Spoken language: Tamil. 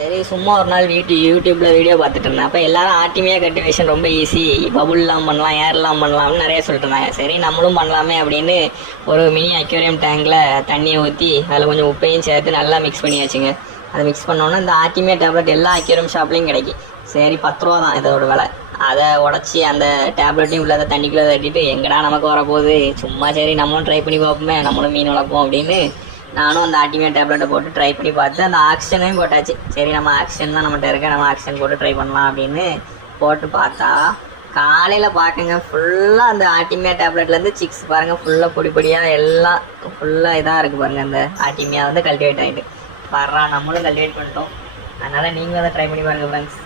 சரி சும்மா ஒரு நாள் யூடியூப்பில் வீடியோ பார்த்துட்டு இருந்தேன். அப்போ எல்லாரும் ஆர்டிமியா கல்டிவேஷன் ரொம்ப ஈஸி, பபுல்லாம் பண்ணலாம், ஏர்லாம் பண்ணலாம்னு நிறைய சொல்லிட்டு இருந்தாங்க. சரி நம்மளும் பண்ணலாமே அப்படின்னு ஒரு மினி அக்வேரியம் டேங்கில் தண்ணியை ஊற்றி அதில் கொஞ்சம் உப்பையும் சேர்த்து நல்லா மிக்ஸ் பண்ணியாச்சுங்க. அதை மிக்ஸ் பண்ணோன்னா இந்த ஆர்டிமியா டேப்லெட் எல்லா அக்வேரியம் ஷாப்லேயும் கிடைக்கும். சரி 10 ரூபா தான் இதோட விலை. அதை உடச்சி அந்த டேப்லெட்டையும் உள்ள தண்ணிக்குள்ளே தட்டிட்டு எங்கடா நமக்கு வரப்போகுது, சும்மா சரி நம்மளும் ட்ரை பண்ணி பார்ப்போமே, நம்மளும் மீன் வளர்ப்போம் அப்படின்னு நானும் அந்த ஆர்டிமியா டேப்லெட்டை போட்டு ட்ரை பண்ணி பார்த்து அந்த ஆக்சிஜனையும் போட்டாச்சு. சரி நம்ம ஆக்சிஜன் தான் நம்மகிட்ட இருக்க, நம்ம ஆக்சிஜன் போட்டு ட்ரை பண்ணலாம் அப்படின்னு போட்டு பார்த்தா காலையில் பார்க்குங்க ஃபுல்லாக அந்த ஆர்டிமியா டேப்லெட்லேருந்து சிக்ஸ் பாருங்கள் ஃபுல்லாக பொடி பொடியாக எல்லாம் ஃபுல்லாக இதாக இருக்குது பாருங்கள். அந்த ஆர்டிமியா வந்து கல்டிவேட் ஆகிட்டு நம்மளும் கல்டிவேட் பண்ணிட்டோம். அதனால் நீங்களும் அதை ட்ரை பண்ணி பாருங்கள் ஃப்ரெண்ட்ஸ்.